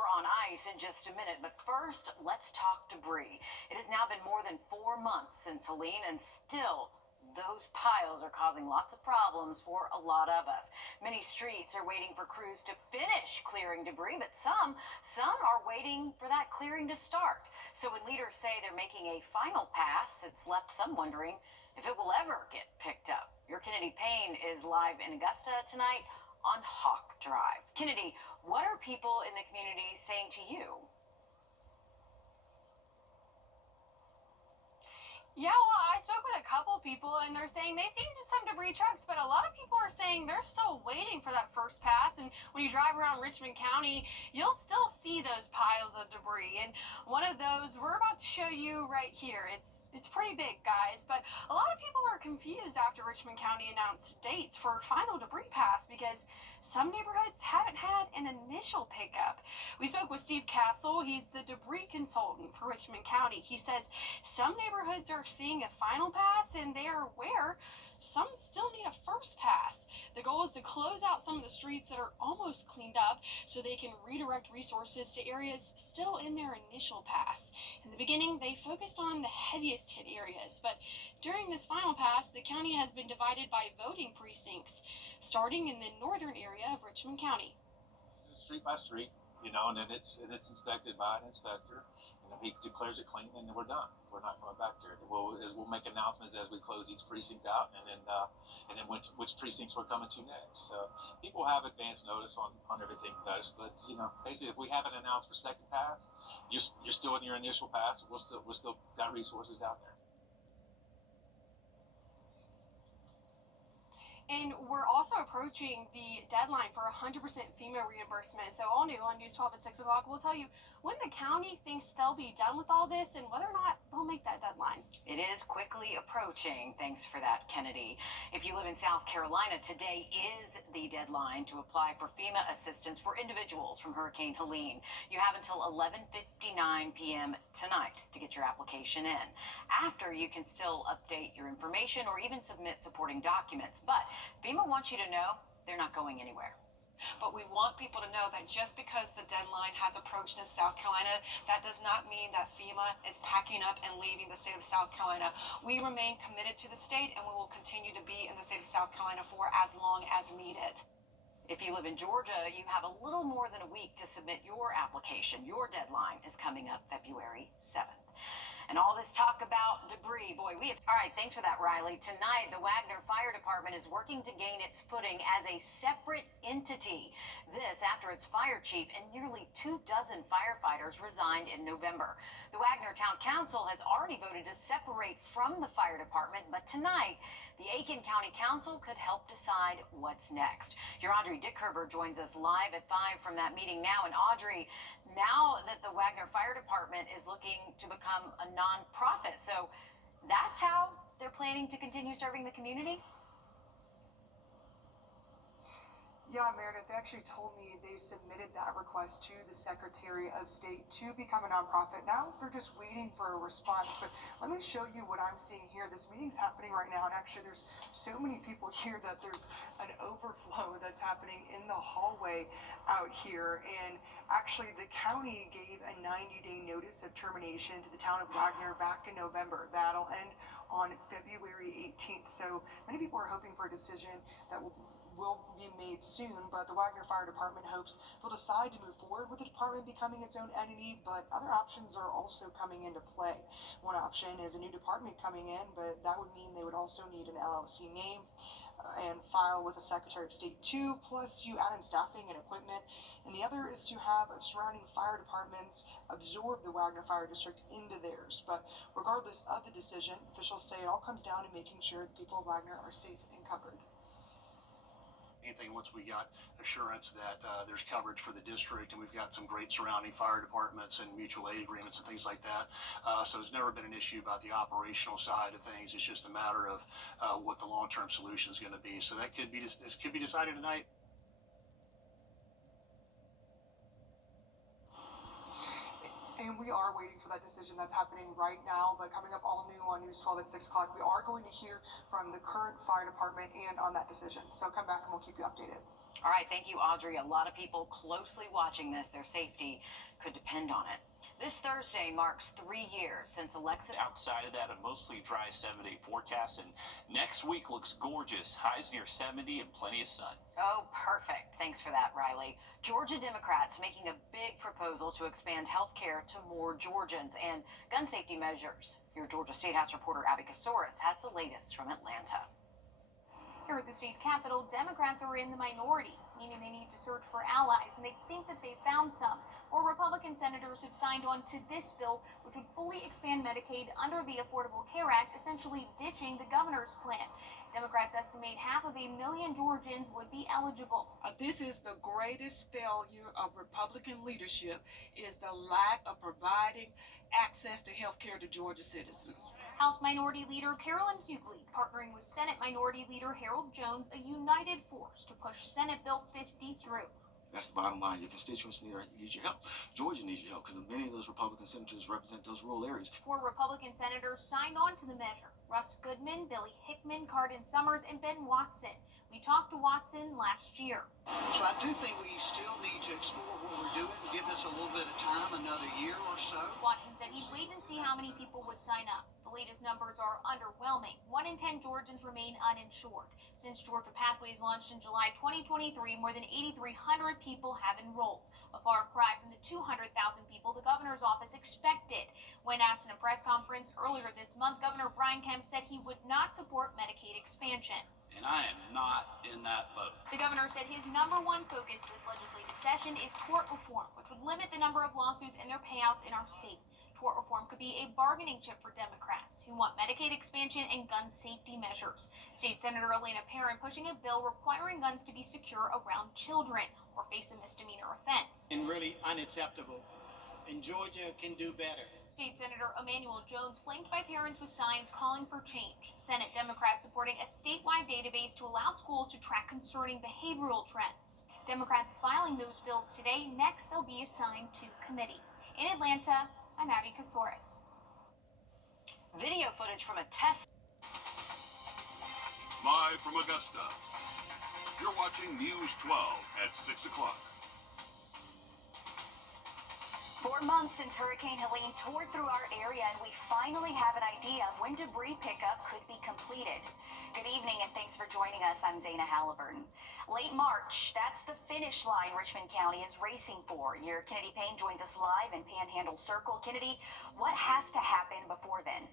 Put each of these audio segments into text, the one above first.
more on ice in just a minute, but first, let's talk debris. It has now been more than 4 months since Helene, and still, those piles are causing lots of problems for a lot of us. Many streets are waiting for crews to finish clearing debris, but some are waiting for that clearing to start. So when leaders say they're making a final pass, it's left some wondering if it will ever get picked up. Your Kennedy Payne is live in Augusta tonight on Hawk Drive. Kennedy, what are people in the community saying to you? Yeah, well, I spoke with a couple people, and they're saying they've seen some debris trucks, but a lot of people are saying they're still waiting for that first pass. And when you drive around Richmond County, you'll still see those piles of debris. And one of those we're about to show you right here. It's pretty big, guys. But a lot of people are confused after Richmond County announced dates for final debris pass because some neighborhoods haven't had an initial pickup. We spoke with Steve Castle. He's the debris consultant for Richmond County. He says some neighborhoods are seeing a final pass, and they are aware some still need a first pass. The goal is to close out some of the streets that are almost cleaned up so they can redirect resources to areas still in their initial pass. In the beginning, they focused on the heaviest hit areas, but during this final pass, the county has been divided by voting precincts, starting in the northern area of Richmond County. Street by street, and then it's inspected by an inspector, and he declares it clean, and then we're done. We're not coming back there. We'll make announcements as we close each precinct out, and then which precincts we're coming to next. So people have advance notice on everything notice, but basically, if we haven't announced for second pass, you're still in your initial pass. We're still got resources down there. And we're also approaching the deadline for 100% FEMA reimbursement. So all new on News 12 at 6 o'clock, we'll tell you when the county thinks they'll be done with all this and whether or not they'll make that deadline. It is quickly approaching. Thanks for that, Kennedy. If you live in South Carolina, today is the deadline to apply for FEMA assistance for individuals from Hurricane Helene. You have until 11:59 p.m. tonight to get your application in. After, you can still update your information or even submit supporting documents. But FEMA wants you to know they're not going anywhere. But we want people to know that just because the deadline has approached in South Carolina, that does not mean that FEMA is packing up and leaving the state of South Carolina. We remain committed to the state, and we will continue to be in the state of South Carolina for as long as needed. If you live in Georgia, you have a little more than a week to submit your application. Your deadline is coming up February 7th. And all this talk about debris, boy, all right, thanks for that, Riley. Tonight, the Wagner Fire Department is working to gain its footing as a separate entity. This after its fire chief and nearly 24 firefighters resigned in November. The Wagner Town Council has already voted to separate from the fire department, but tonight, the Aiken County Council could help decide what's next. Your Audrey Dickerber joins us live at 5 from that meeting now. And Audrey, now that the Wagner Fire Department is looking to become a nonprofit, so that's how they're planning to continue serving the community? Yeah, Meredith, they actually told me they submitted that request to the Secretary of State to become a nonprofit. Now they're just waiting for a response. But let me show you what I'm seeing here. This meeting's happening right now, and actually there's so many people here that there's an overflow that's happening in the hallway out here. And actually the county gave a 90-day notice of termination to the town of Wagner back in November. That'll end on February 18th. So many people are hoping for a decision that will be made soon, but the Wagner Fire Department hopes they'll decide to move forward with the department becoming its own entity, but other options are also coming into play. One option is a new department coming in, but that would mean they would also need an LLC name and file with the Secretary of State too, plus you add in staffing and equipment. And the other is to have surrounding fire departments absorb the Wagner Fire District into theirs. But regardless of the decision, officials say it all comes down to making sure the people of Wagner are safe and covered. Anything once we got assurance that there's coverage for the district, and we've got some great surrounding fire departments and mutual aid agreements and things like that. So there's never been an issue about the operational side of things. It's just a matter of what the long-term solution is going to be. So this could be decided tonight. And we are waiting for that decision that's happening right now, but coming up all new on News 12 at 6 o'clock, we are going to hear from the current fire department and on that decision. So come back and we'll keep you updated. All right, thank you, Audrey. A lot of people closely watching this. Their safety could depend on it. This Thursday marks 3 years since Alexa. Outside of that, a mostly dry 7-day forecast, and next week looks gorgeous. Highs near 70 and plenty of sun. Oh, perfect. Thanks for that, Riley. Georgia Democrats making a big proposal to expand health care to more Georgians and gun safety measures. Your Georgia State House reporter Abby Kasoris has the latest from Atlanta. Here at the state capitol, Democrats are in the minority, meaning they need to search for allies, and they think that they found some. 4 Republican senators have signed on to this bill, which would fully expand Medicaid under the Affordable Care Act, essentially ditching the governor's plan. Democrats estimate 500,000 Georgians would be eligible. This is the greatest failure of Republican leadership, is the lack of providing access to health care to Georgia citizens. House Minority Leader Carolyn Hughley partnering with Senate Minority Leader Harold Jones, a united force to push Senate Bill 50 through. That's the bottom line. Your constituents need your help. Georgia needs your help because many of those Republican senators represent those rural areas. 4 Republican senators signed on to the measure. Russ Goodman, Billy Hickman, Cardin Summers, and Ben Watson. We talked to Watson last year. So I do think we still need to explore what we're doing, give this a little bit of time, another year or so. Watson said he'd wait and see how many people would sign up. The latest numbers are underwhelming. 1 in 10 Georgians remain uninsured. Since Georgia Pathways launched in July 2023, more than 8,300 people have enrolled. A far cry from the 200,000 people the governor's office expected. When asked in a press conference earlier this month, Governor Brian Kemp said he would not support Medicaid expansion. And I am not in that boat. The governor said his number one focus this legislative session is tort reform, which would limit the number of lawsuits and their payouts in our state. Tort reform could be a bargaining chip for Democrats who want Medicaid expansion and gun safety measures. State Senator Elena Perrin pushing a bill requiring guns to be secure around children or face a misdemeanor offense. And really unacceptable. And Georgia can do better. State Senator Emmanuel Jones flanked by parents with signs calling for change. Senate Democrats supporting a statewide database to allow schools to track concerning behavioral trends. Democrats filing those bills today. Next, they'll be assigned to committee. In Atlanta, I'm Abby Kasoris. Video footage from a test. Live from Augusta, you're watching News 12 at 6 o'clock. 4 months since Hurricane Helene tore through our area, and we finally have an idea of when debris pickup could be completed. Good evening, and thanks for joining us. I'm Zaina Halliburton. Late March, that's the finish line Richmond County is racing for. Your Kennedy Payne joins us live in Panhandle Circle. Kennedy, what has to happen before then?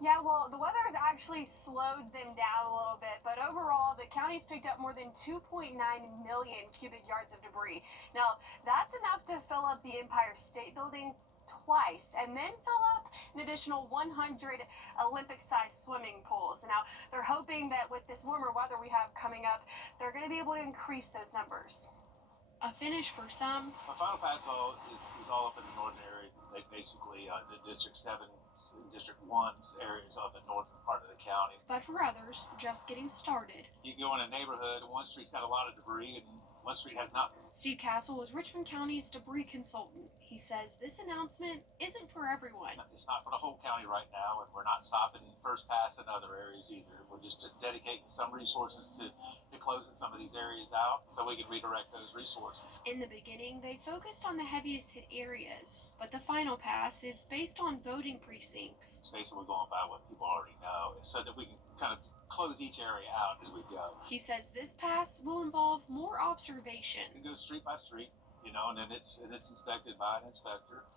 Yeah, well, the weather has actually slowed them down a little bit, but overall, the county's picked up more than 2.9 million cubic yards of debris. Now, that's enough to fill up the Empire State Building twice, and then fill up an additional 100 Olympic-sized swimming pools. Now, they're hoping that with this warmer weather we have coming up, they're going to be able to increase those numbers. A finish for some. The final pass is all up in the northern area. They basically, the District 7, District 1's areas of the northern part of the county. But for others, just getting started. You go in a neighborhood, and one street's got a lot of debris, and one street has nothing. Steve Castle is Richmond County's debris consultant. He says this announcement isn't for everyone. It's not for the whole county right now, and we're not stopping first pass in other areas either. We're just dedicating some resources to closing some of these areas out so we can redirect those resources. In the beginning, they focused on the heaviest hit areas, but the final pass is based on voting precincts. It's basically going by what people already know, so that we can kind of close each area out as we go. He says this pass will involve more observation. You go street by street, and then it's inspected by an inspector.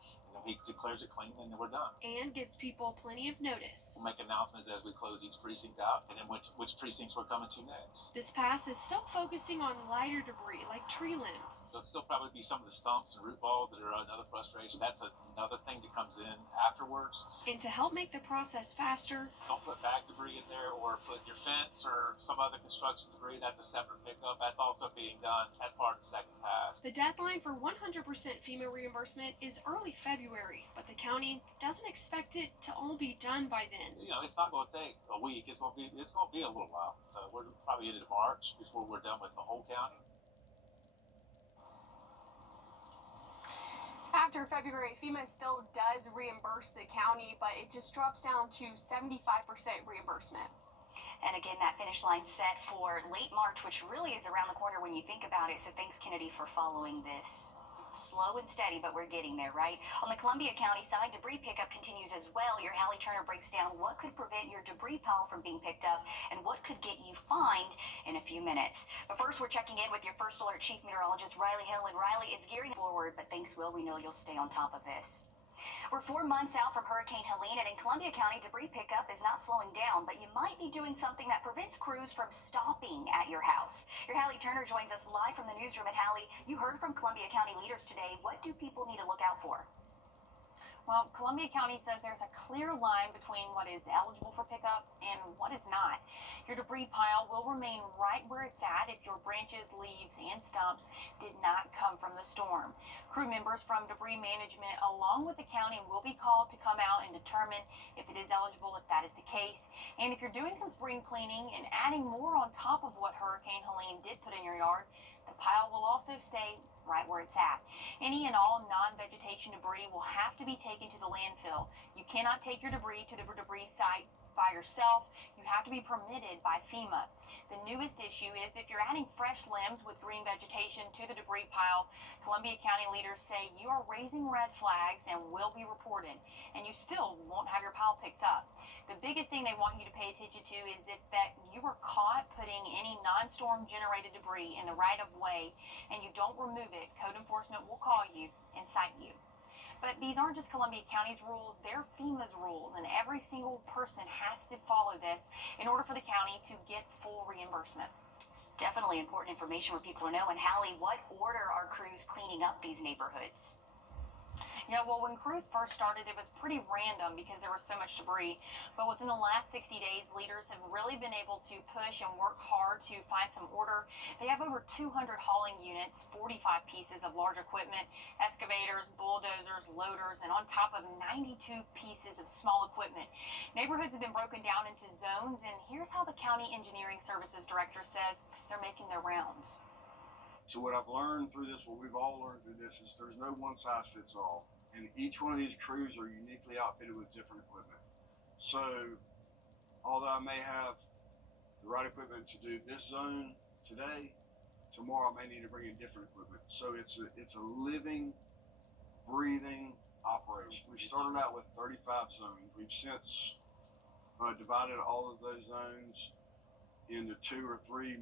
He declares it clean, and then we're done. And gives people plenty of notice. We'll make announcements as we close each precinct out, and then which precincts we're coming to next. This pass is still focusing on lighter debris like tree limbs. There'll still probably be some of the stumps and root balls that are another frustration. That's another thing that comes in afterwards. And to help make the process faster, don't put bag debris in there or put your fence or some other construction debris. That's a separate pickup. That's also being done as part of the second pass. The deadline for 100% FEMA reimbursement is early February, but the county doesn't expect it to all be done by then. It's not going to take a week. It's going to be a little while. So we're probably into March before we're done with the whole county. After February, FEMA still does reimburse the county, but it just drops down to 75% reimbursement. And again, that finish line set for late March, which really is around the corner when you think about it. So thanks, Kennedy, for following this. Slow and steady, but we're getting there, right? On the Columbia County side, debris pickup continues as well. Your Hallie Turner breaks down what could prevent your debris pile from being picked up and what could get you fined in a few minutes. But first, we're checking in with your First Alert Chief Meteorologist, Riley Hill. And Riley, it's gearing forward, but thanks, Will. We know you'll stay on top of this. We're 4 months out from Hurricane Helene, and in Columbia County, debris pickup is not slowing down, but you might be doing something that prevents crews from stopping at your house. Your Hallie Turner joins us live from the newsroom. And Hallie, you heard from Columbia County leaders today. What do people need to look out for? Well, Columbia County says there's a clear line between what is eligible for pickup and what is not. Your debris pile will remain right where it's at if your branches, leaves, and stumps did not come from the storm. Crew members from debris management along with the county will be called to come out and determine if it is eligible, if that is the case. And if you're doing some spring cleaning and adding more on top of what Hurricane Helene did put in your yard, the pile will also stay right where it's at. Any and all non-vegetation debris will have to be taken to the landfill. You cannot take your debris to the debris site by yourself. You have to be permitted by FEMA. The newest issue is if you're adding fresh limbs with green vegetation to the debris pile, Columbia County leaders say you are raising red flags and will be reported, and you still won't have your pile picked up. The biggest thing they want you to pay attention to is that you were caught putting any non-storm generated debris in the right of way and you don't remove it, code enforcement will call you and cite you. But these aren't just Columbia County's rules, they're FEMA's rules, and every single person has to follow this in order for the county to get full reimbursement. It's definitely important information for people to know. And Hallie, what order are crews cleaning up these neighborhoods? Yeah, well, when crews first started, it was pretty random because there was so much debris. But within the last 60 days, leaders have really been able to push and work hard to find some order. They have over 200 hauling units, 45 pieces of large equipment, excavators, bulldozers, loaders, and on top of 92 pieces of small equipment. Neighborhoods have been broken down into zones, and here's how the County Engineering Services Director says they're making their rounds. So what I've learned through this, what we've all learned through this, is there's no one size fits all. And each one of these crews are uniquely outfitted with different equipment. So although I may have the right equipment to do this zone today, tomorrow I may need to bring in different equipment. So it's a living, breathing operation. We started out with 35 zones. We've since divided all of those zones into 2 or 3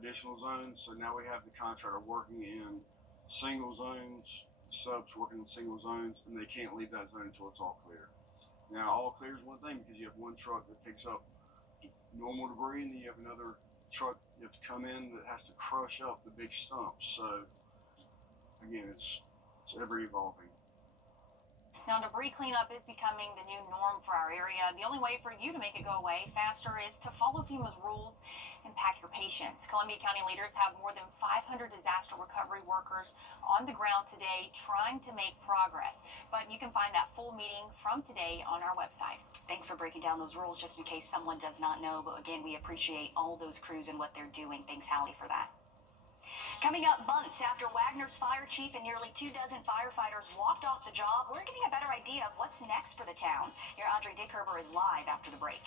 additional zones. So now we have the contractor working in single zones, subs working in single zones, and they can't leave that zone until it's all clear. Now, all clear is one thing because you have one truck that picks up normal debris, and then you have another truck you have to come in that has to crush up the big stumps. So again, it's ever evolving. Now, debris cleanup is becoming the new norm for our area. The only way for you to make it go away faster is to follow FEMA's rules and pack your patience. Columbia County leaders have more than 500 disaster recovery workers on the ground today trying to make progress. But you can find that full meeting from today on our website. Thanks for breaking down those rules just in case someone does not know. But again, we appreciate all those crews and what they're doing. Thanks, Hallie, for that. Coming up, months after Wagner's fire chief and nearly 24 firefighters walked off the job, we're getting a better idea of what's next for the town. Your Audrey Dickerber is live after the break.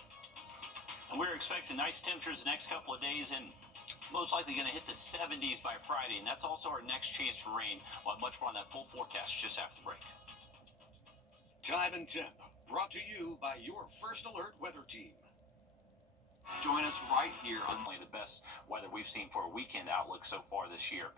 And we're expecting nice temperatures the next couple of days and most likely going to hit the 70s by Friday. And that's also our next chance for rain. We'll have much more on that full forecast just after the break. Time and Temp, brought to you by your First Alert weather team. Join us right here on the best weather we've seen for a weekend outlook so far this year.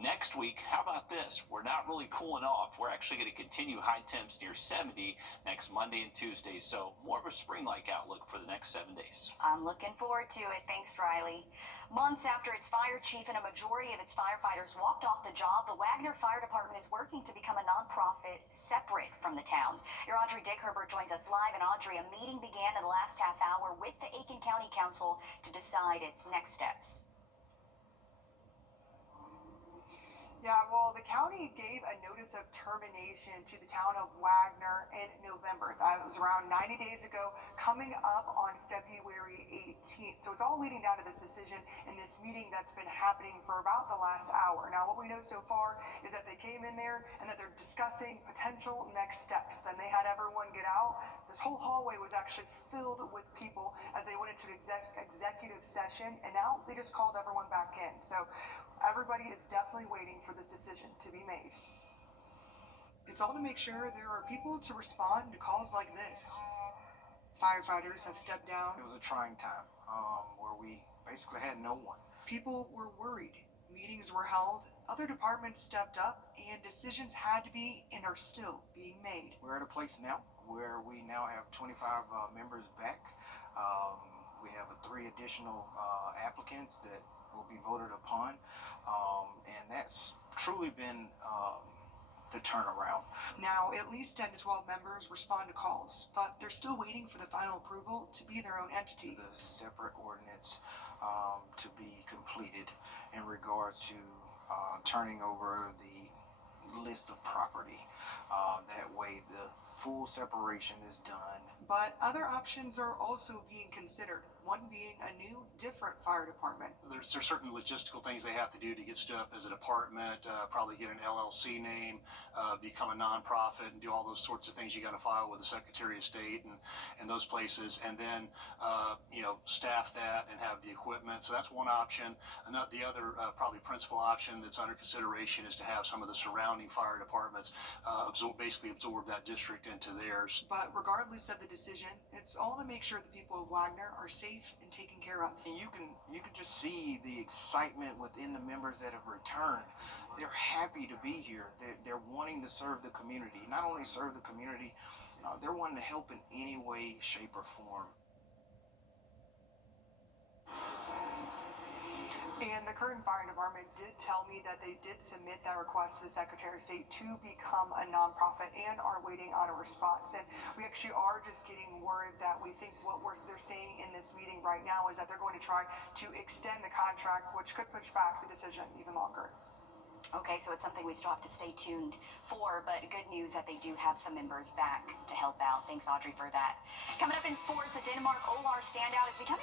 Next week, how about this? We're not really cooling off. We're actually going to continue high temps near 70 next Monday and Tuesday. So more of a spring-like outlook for the next 7 days. I'm looking forward to it. Thanks, Riley. Months after its fire chief and a majority of its firefighters walked off the job, the Wagner Fire Department is working to become a nonprofit separate from the town. Your Audrey Dickerber joins us live. And Audrey, a meeting began in the last half hour with the Aiken County Council to decide its next steps. Yeah, well, the county gave a notice of termination to the town of Wagner in November. That was around 90 days ago, coming up on February 18th. So it's all leading down to this decision in this meeting that's been happening for about the last hour. Now, what we know so far is that they came in there and that they're discussing potential next steps. Then they had everyone get out. This whole hallway was actually filled with people as they went into an executive session, and now they just called everyone back in. So everybody is definitely waiting for this decision to be made. It's all to make sure there are people to respond to calls like this. Firefighters have stepped down. It was a trying time where we basically had no one. People were worried. Meetings were held. Other departments stepped up, and decisions had to be and are still being made. We're at a place now where we now have 25 members back. We have 3 additional applicants that will be voted upon, and that's truly been the turnaround. Now, at least 10 to 12 members respond to calls, but they're still waiting for the final approval to be their own entity. The separate ordinance to be completed in regards to turning over the list of property. That way the full separation is done. But other options are also being considered, one being a new, different fire department. There's certain logistical things they have to do to get stood up as a department, probably get an LLC name, become a nonprofit, and do all those sorts of things you got to file with the Secretary of State and those places, and then staff that and have the equipment. So that's one option. The other probably principal option that's under consideration is to have some of the surrounding fire departments basically absorb that district into theirs. But regardless of the decision, it's all to make sure the people of Wagner are safe and taken care of. And you can just see the excitement within the members that have returned. They're happy to be here. They're wanting to serve the community. Not only serve the community, they're wanting to help in any way, shape, or form. And the current fire department did tell me that they did submit that request to the Secretary of State to become a nonprofit and are waiting on a response. And we actually are just getting word that we think what they're saying in this meeting right now is that they're going to try to extend the contract, which could push back the decision even longer. Okay, so it's something we still have to stay tuned for, but good news that they do have some members back to help out. Thanks, Audrey, for that. Coming up in sports, a Denmark Olar standout is becoming